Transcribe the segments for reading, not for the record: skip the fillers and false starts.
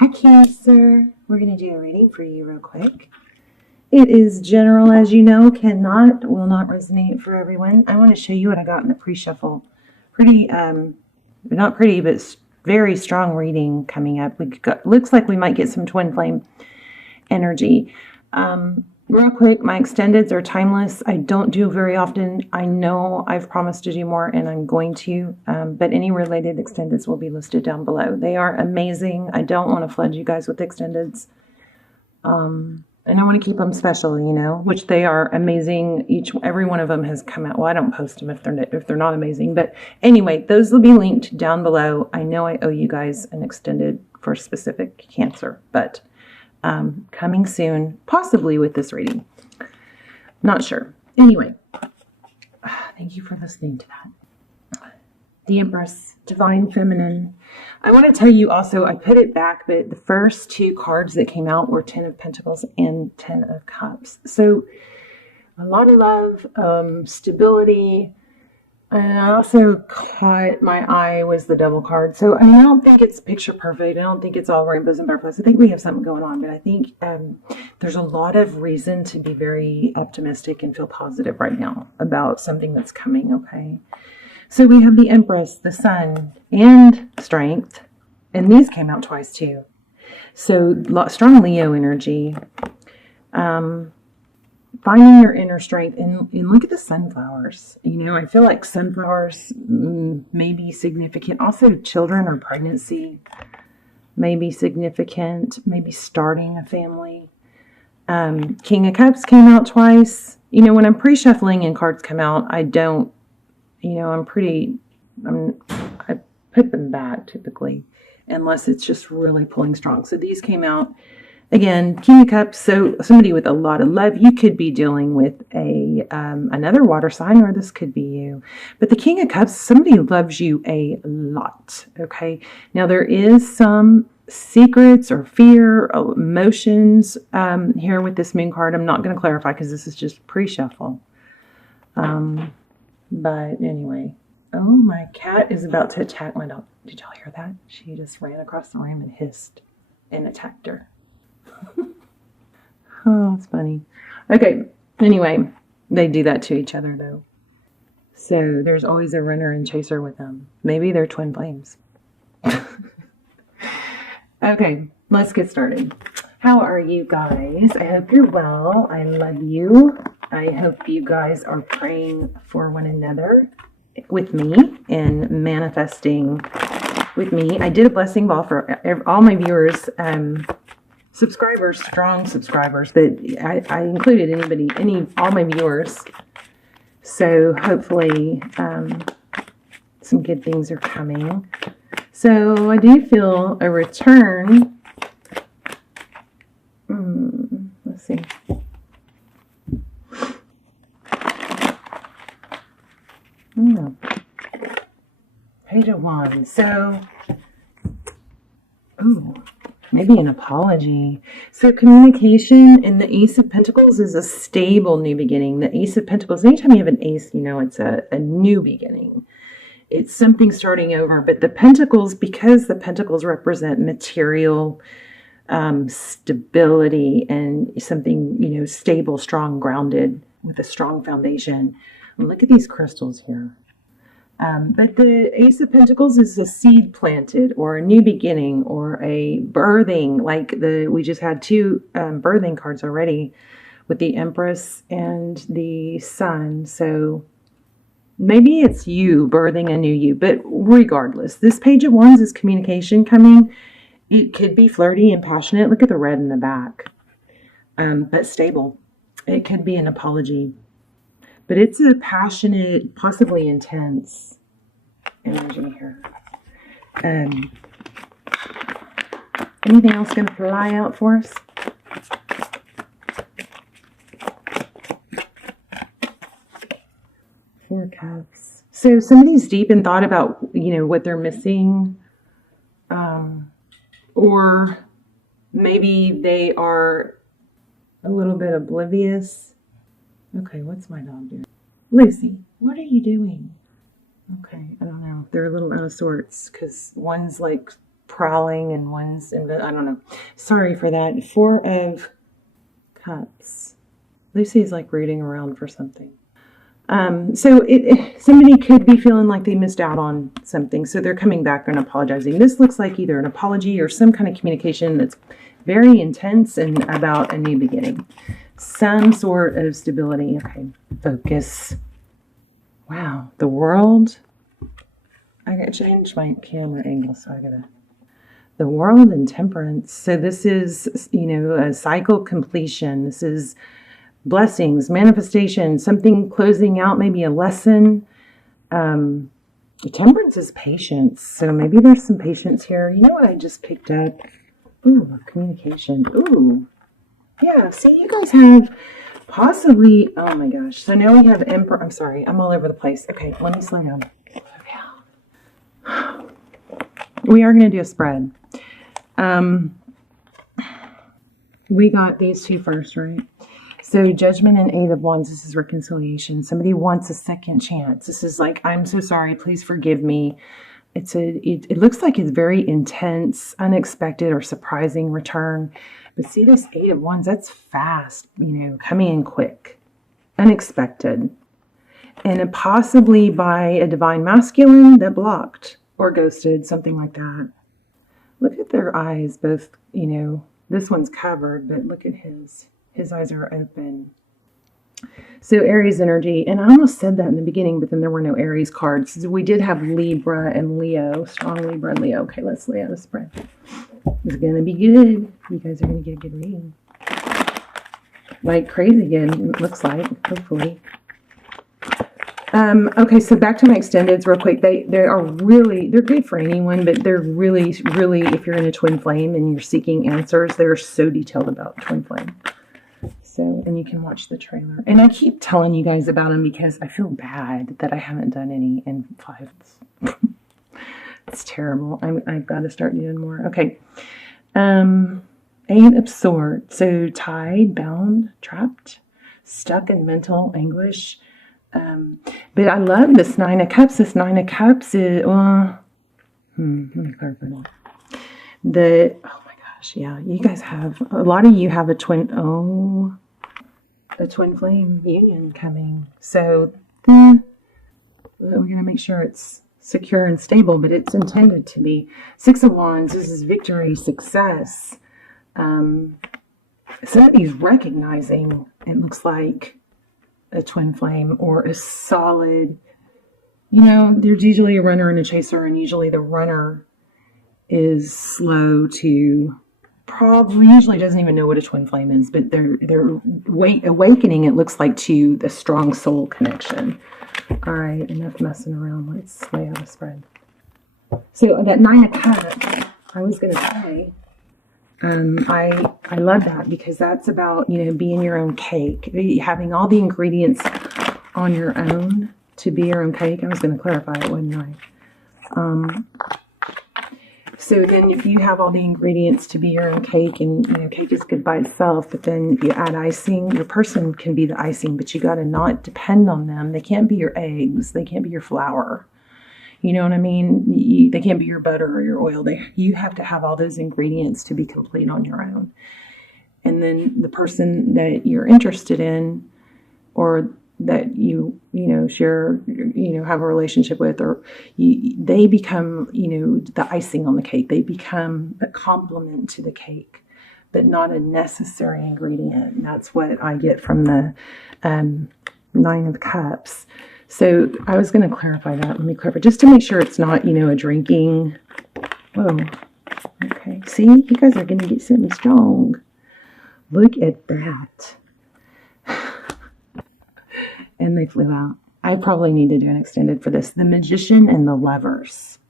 Hi Cancer, we're going to do a reading for you real quick. It is general, as you know, will not resonate for everyone. I want to show you what I got in the pre-shuffle. Pretty, not pretty, but very strong reading coming up. Looks like we might get some twin flame energy. Real quick, my extendeds are timeless. I don't do very often. I know I've promised to do more and I'm going to, but any related extendeds will be listed down below. They are amazing. I don't want to flood you guys with extendeds. And I want to keep them special, you know, which they are amazing. Every one of them has come out. Well, I don't post them if they're not amazing, but anyway, those will be linked down below. I know I owe you guys an extended for specific Cancer, but coming soon, possibly with this reading. Not sure. Anyway, thank you for listening to that. The Empress, Divine Feminine. I want to tell you also, I put it back, but the first two cards that came out were 10 of Pentacles and 10 of Cups. So a lot of love, stability. And I also caught my eye was the Devil card. So I mean, I don't think it's picture perfect. I don't think it's all rainbows and butterflies. I think we have something going on, but I think there's a lot of reason to be very optimistic and feel positive right now about something that's coming, okay? So we have the Empress, the Sun, and Strength. And these came out twice too. So strong Leo energy. Finding your inner strength, and look at the sunflowers. You know, I feel like sunflowers may be significant. Also, children or pregnancy may be significant. Maybe starting a family. King of Cups came out twice. You know, when I'm pre-shuffling and cards come out, I don't, you know, I put them back typically, unless it's just really pulling strong. So these came out. Again, King of Cups, so somebody with a lot of love. You could be dealing with another water sign, or this could be you. But the King of Cups, somebody loves you a lot, okay? Now, there is some secrets or fear, emotions here with this Moon card. I'm not going to clarify because this is just pre-shuffle. But anyway, oh, my cat is about to attack my dog. Did y'all hear that? She just ran across the room and hissed and attacked her. Oh, it's funny. Okay, anyway, they do that to each other though. So there's always a runner and chaser with them. Maybe they're twin flames. Okay, let's get started. How are you guys? I hope you're well. I love you. I hope you guys are praying for one another with me and manifesting with me. I did a blessing ball for all my viewers, subscribers, strong subscribers, but I included all my viewers. So hopefully some good things are coming. So I do feel a return. Let's see. Page of Wands. So, maybe an apology. So communication in the Ace of Pentacles is a stable new beginning. The Ace of Pentacles, anytime you have an ace, you know it's a new beginning. It's something starting over. But the Pentacles, because the Pentacles represent material stability and something, you know, stable, strong, grounded with a strong foundation. Look at these crystals here. But the Ace of Pentacles is a seed planted or a new beginning or a birthing. Like we just had two birthing cards already with the Empress and the Sun. So maybe it's you birthing a new you. But regardless, this Page of Wands is communication coming. It could be flirty and passionate. Look at the red in the back. But stable. It could be an apology. But it's a passionate, possibly intense energy here. Anything else going to fly out for us? Four Cups. So somebody's deep in thought about, you know, what they're missing. Or maybe they are a little bit oblivious. Okay, what's my dog doing? Lucy, what are you doing? Okay, I don't know. They're a little out of sorts because one's like prowling and one's I don't know. Sorry for that. 4 of Cups. Lucy's like rooting around for something. So somebody could be feeling like they missed out on something, so they're coming back and apologizing. This looks like either an apology or some kind of communication that's very intense and about a new beginning. Some sort of stability. Okay, focus. Wow, the world. I gotta change my camera angle, so I gotta. The world and temperance. So this is, a cycle completion. This is blessings, manifestation, something closing out, maybe a lesson. Temperance is patience. So maybe there's some patience here. You know what I just picked up? Ooh, communication. Ooh. Yeah, see, you guys have possibly, oh my gosh. So now we have Emperor. I'm sorry, I'm all over the place. Okay, let me slow down. Okay. We are going to do a spread. We got these two first, right? So Judgment and 8 of Wands, this is reconciliation. Somebody wants a second chance. This is like, I'm so sorry, please forgive me. It looks like it's very intense, unexpected, or surprising return. But see this 8 of Wands, that's fast, coming in quick, unexpected. And possibly by a divine masculine that blocked or ghosted, something like that. Look at their eyes, both, this one's covered, but look at his. His eyes are open. So Aries energy, and I almost said that in the beginning, but then there were no Aries cards. So we did have Libra and Leo, strong Libra and Leo. Okay, let's lay out a spread. It's going to be good. You guys are going to get a good reading. Like crazy good, it looks like, hopefully. Okay, so back to my extendeds real quick. They're good for anyone, but they're really, if you're in a twin flame and you're seeking answers, they're so detailed about twin flame. So, and you can watch the trailer. And I keep telling you guys about them because I feel bad that I haven't done any in 5. It's terrible. I've got to start doing more. Okay. 8 of Swords. So tied, bound, trapped, stuck in mental anguish. But I love this 9 of Cups. This 9 of Cups is, let me clarify that. Oh my gosh, yeah, you guys have, a lot of you have a twin flame union coming. So we're going to make sure it's secure and stable, but it's intended to be. 6 of Wands, this is victory, success. Somebody's recognizing, it looks like, a twin flame or a solid, there's usually a runner and a chaser, and usually the runner is slow to, probably usually doesn't even know what a twin flame is, but they're awakening, it looks like, to the strong soul connection. All right, enough messing around. Let's lay out a spread. So that 9 of Cups, I was going to say, I love that because that's about, being your own cake, having all the ingredients on your own to be your own cake. I was going to clarify it, wasn't I? So then if you have all the ingredients to be your own cake, and, cake is good by itself, but then if you add icing, your person can be the icing, but you got to not depend on them. They can't be your eggs. They can't be your flour. You know what I mean? They can't be your butter or your oil. You have to have all those ingredients to be complete on your own. And then the person that you're interested in, or that you share, have a relationship with, or they become, the icing on the cake. They become a complement to the cake, but not a necessary ingredient. And that's what I get from the 9 of Cups. So I was going to clarify that. Let me clarify, just to make sure it's not, a drinking. Whoa. Okay. See, you guys are going to get something strong. Look at that. And they flew out. I probably need to do an extended for this. The Magician and the Lovers.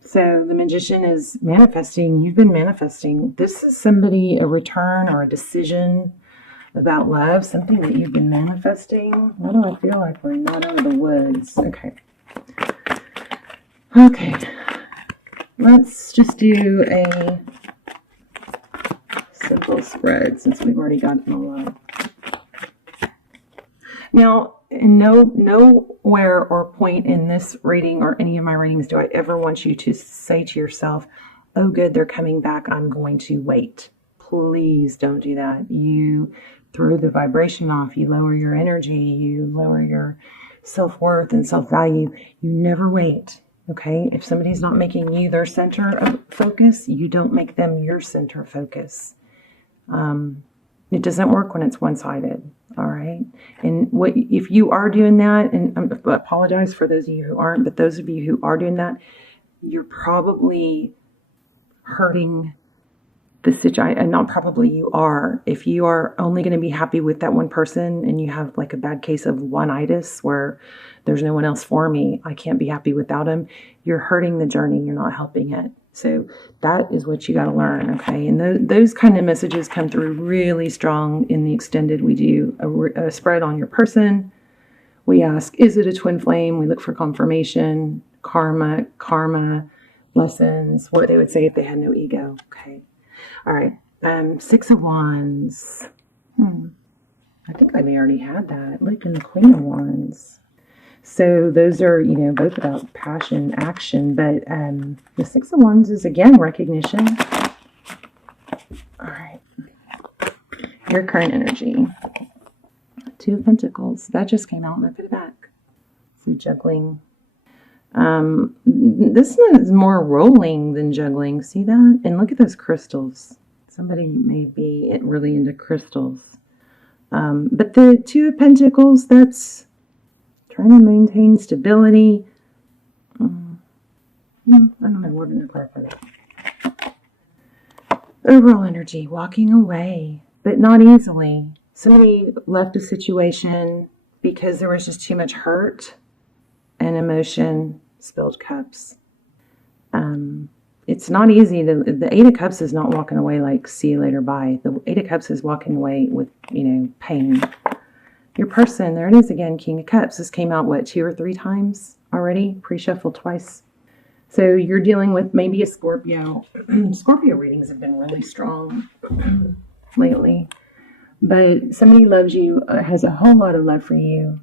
So the Magician is manifesting. You've been manifesting. This is somebody, a return or a decision about love, something that you've been manifesting. What do I feel like? We're not out of the woods. Okay. Let's just do a simple spread since we've already gotten a lot. Now, nowhere or point in this reading or any of my readings do I ever want you to say to yourself, oh good, they're coming back, I'm going to wait. Please don't do that. You throw the vibration off, you lower your energy, you lower your self-worth and self-value. You never wait, okay? If somebody's not making you their center of focus, you don't make them your center of focus. It doesn't work when it's one-sided, all right? And if you are doing that, and I apologize for those of you who aren't, but those of you who are doing that, you're probably hurting the situation, and not probably, you are. If you are only going to be happy with that one person and you have like a bad case of one-itis where there's no one else for me, I can't be happy without him, you're hurting the journey, you're not helping it. So that is what you got to learn, okay? And those kind of messages come through really strong in the extended. We do a spread on your person. We ask, is it a twin flame? We look for confirmation, karma, lessons, what they would say if they had no ego, okay? All right, 6 of Wands. I think I may already had that. Look, in the Queen of Wands. So those are, both about passion, action, but the 6 of Wands is, again, recognition. All right. Your current energy. 2 of Pentacles. That just came out and I put it back. So juggling. This one is more rolling than juggling. See that? And look at those crystals. Somebody may be really into crystals. But the 2 of Pentacles, that's trying to maintain stability. I don't know. We're going to clarify that. Overall energy, walking away, but not easily. Somebody left a situation because there was just too much hurt and emotion. Spilled cups. It's not easy the 8 of Cups is not walking away like see you later, bye. The 8 of Cups is walking away with, pain. Your person, there it is again, King of Cups. This came out, 2 or 3 times already? Pre-shuffle twice. So you're dealing with maybe a Scorpio. Scorpio readings have been really strong lately. But somebody loves you, has a whole lot of love for you.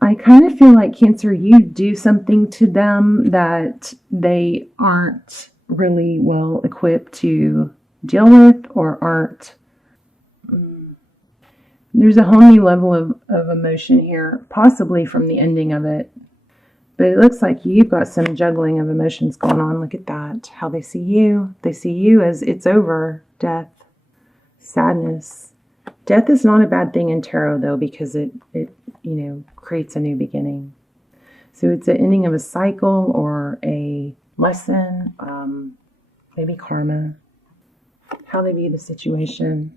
I kind of feel like, Cancer, you do something to them that they aren't really well equipped to deal with, or aren't. There's a whole new level of emotion here, possibly from the ending of it. But it looks like you've got some juggling of emotions going on. Look at that, how they see you. They see you as it's over, death, sadness. Death is not a bad thing in tarot, though, because it creates a new beginning. So it's an ending of a cycle or a lesson, maybe karma, how they view the situation.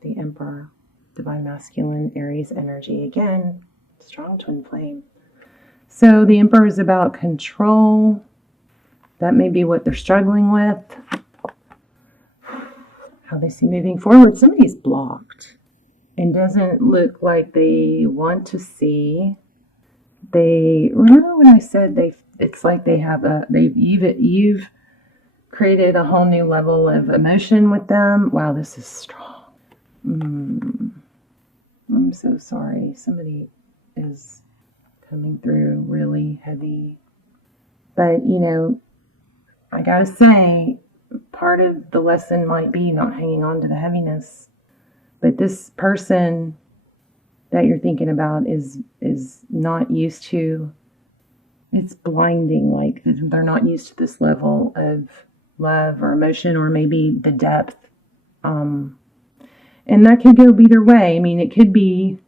The Emperor, Divine Masculine, Aries energy. Again, strong twin flame. So the Emperor is about control. That may be what they're struggling with. How they see moving forward. Somebody's blocked and doesn't look like they want to see. They remember when I said it's like they have you've created a whole new level of emotion with them. Wow, this is strong. I'm so sorry. Somebody is coming through really heavy. But I gotta say, part of the lesson might be not hanging on to the heaviness. But this person that you're thinking about is not used to, it's blinding, like they're not used to this level of love or emotion, or maybe the depth. And that could go either way. I mean, it could be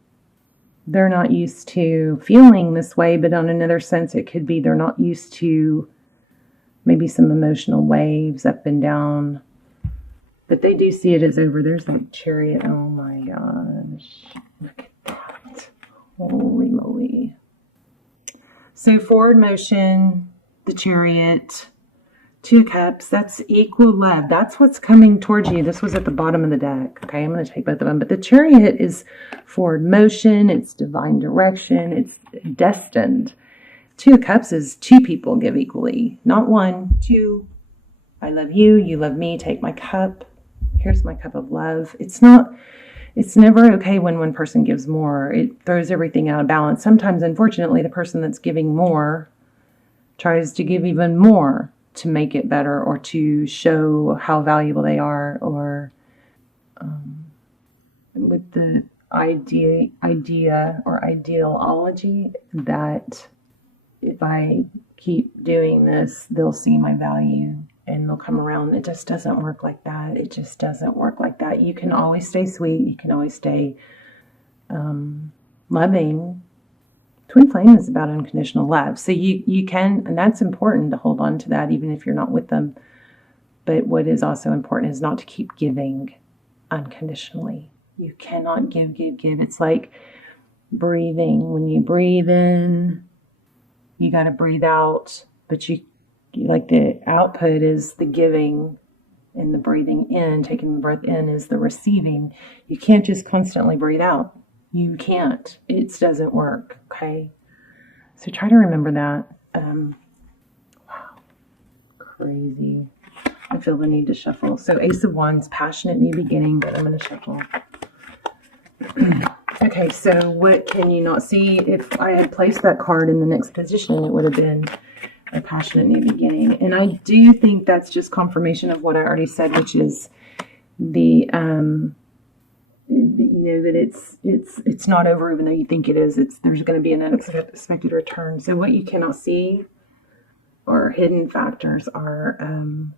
they're not used to feeling this way, but on another sense, it could be they're not used to maybe some emotional waves up and down. But they do see it as over. There's that Chariot. Oh my gosh. Look at that. Holy moly. So forward motion, the Chariot, 2 Cups, that's equal love. That's what's coming towards you. This was at the bottom of the deck. Okay, I'm going to take both of them. But the Chariot is forward motion. It's divine direction. It's destined. 2 Cups is 2 people give equally. Not 1, 2. I love you. You love me. Take my cup. Here's my cup of love. It's never okay when one person gives more. It throws everything out of balance. Sometimes, unfortunately, the person that's giving more tries to give even more. to make it better or to show how valuable they are, or with the idea or ideology that if I keep doing this, they'll see my value and they'll come around. It just doesn't work like that. It just doesn't work like that. You can always stay sweet. You can always stay loving. Twin flame is about unconditional love. So you can, and that's important to hold on to that even if you're not with them. But what is also important is not to keep giving unconditionally. You cannot give. It's like breathing. When you breathe in, you got to breathe out, but you like the output is the giving, and the breathing in, taking the breath in, is the receiving. You can't just constantly breathe out. You can't. It doesn't work. Okay. So try to remember that. Wow. Crazy. I feel the need to shuffle. So Ace of Wands, passionate new beginning, but I'm going to shuffle. Okay, so what can you not see? If I had placed that card in the next position, it would have been a passionate new beginning. And I do think that's just confirmation of what I already said, which is the you know, that it's not over even though you think it is. There's going to be an unexpected return. So what you cannot see or hidden factors are 10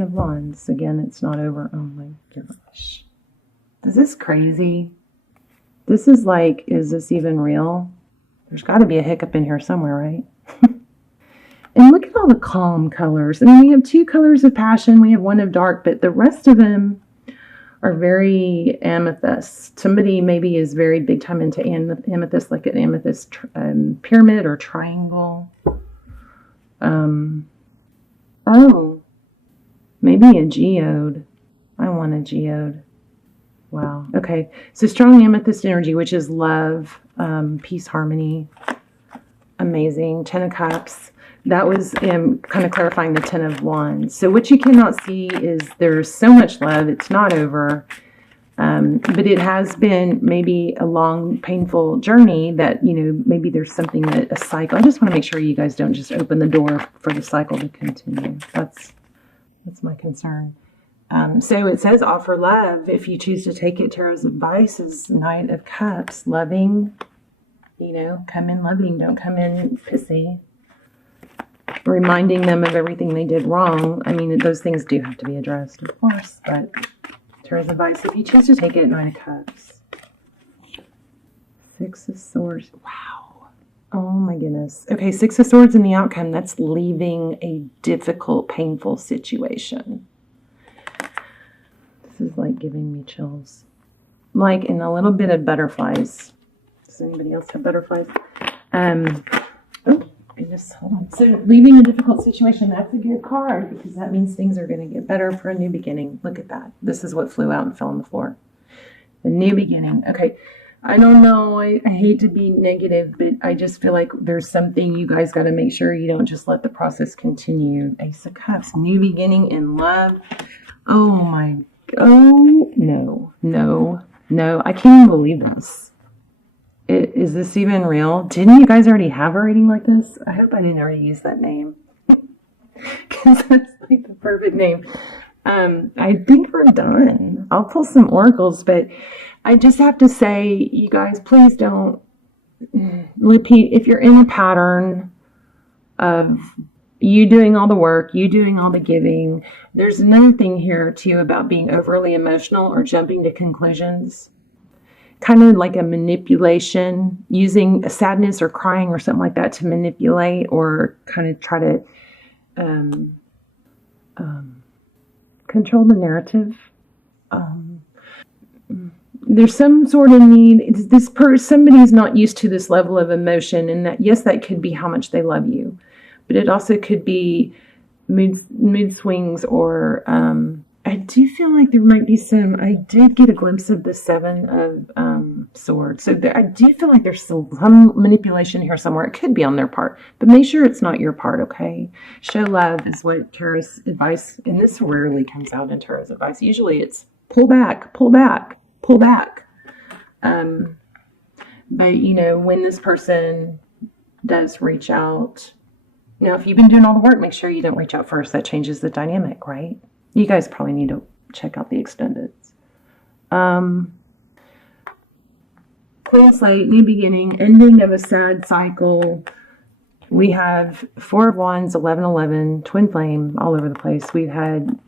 of Wands. Again, it's not over. Oh my gosh. Is this crazy? This is like, is this even real? There's got to be a hiccup in here somewhere, right? And look at all the calm colors. I mean, we have 2 colors of passion. We have 1 of dark, but the rest of them are very amethyst. Somebody maybe is very big time into amethyst, like an amethyst pyramid or triangle. Oh, maybe a geode. I want a geode. Wow. Okay. So strong amethyst energy, which is love, peace, harmony. Amazing. 10 of Cups. That was kind of clarifying the 10 of Wands. So what you cannot see is there's so much love. It's not over. But it has been maybe a long, painful journey that, you know, maybe there's something that a cycle. I just want to make sure you guys don't just open the door for the cycle to continue. That's my concern. So it says offer love. If you choose to take it, Tarot's advice is Knight of Cups. Loving, you know, come in loving. Don't come in pissy. Reminding them of everything they did wrong. I mean, those things do have to be addressed, of course. But Tarot's advice, if you choose to take it, Knight of Cups. 6 of Swords. Wow. Oh my goodness. Okay, 6 of Swords in the outcome. That's leaving a difficult, painful situation. This is like giving me chills. Like in a little bit of butterflies. Does anybody else have butterflies? Oh, goodness, hold on. So leaving a difficult situation, that's a good card because that means things are going to get better for a new beginning. Look at that. This is what flew out and fell on the floor. A new beginning. Okay. I don't know. I hate to be negative, but I just feel like there's something you guys got to make sure you don't just let the process continue. Ace of Cups. New beginning in love. Oh my. Oh, no. I can't even believe this. Is this even real? Didn't you guys already have a reading like this? I hope I didn't already use that name. Because that's like the perfect name. I think we're done. I'll pull some oracles, but I just have to say, you guys, please don't repeat. If you're in a pattern of you doing all the work, you doing all the giving, there's another thing here too about being overly emotional or jumping to conclusions. Kind of like a manipulation, using a sadness or crying or something like that to manipulate or kind of try to control the narrative. There's some sort of need. Somebody's not used to this level of emotion, and that, yes, that could be how much they love you. But it also could be mood swings, or I do feel like there might be some. I did get a glimpse of the 7 of Swords, so I do feel like there's some manipulation here somewhere. It could be on their part, but make sure it's not your part. Okay, show love is what Tarot's advice, and this rarely comes out in Tarot's advice. Usually, it's pull back, pull back, pull back. But you know, when this person does reach out, Now, if you've been doing all the work, make sure you don't reach out first. That changes the dynamic, right? You guys probably need to check out the extendeds. Clean slate, new beginning, ending of a sad cycle. We have Four of Wands, 1111, twin flame, all over the place. We've had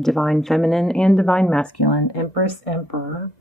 divine feminine and divine masculine, Empress, Emperor.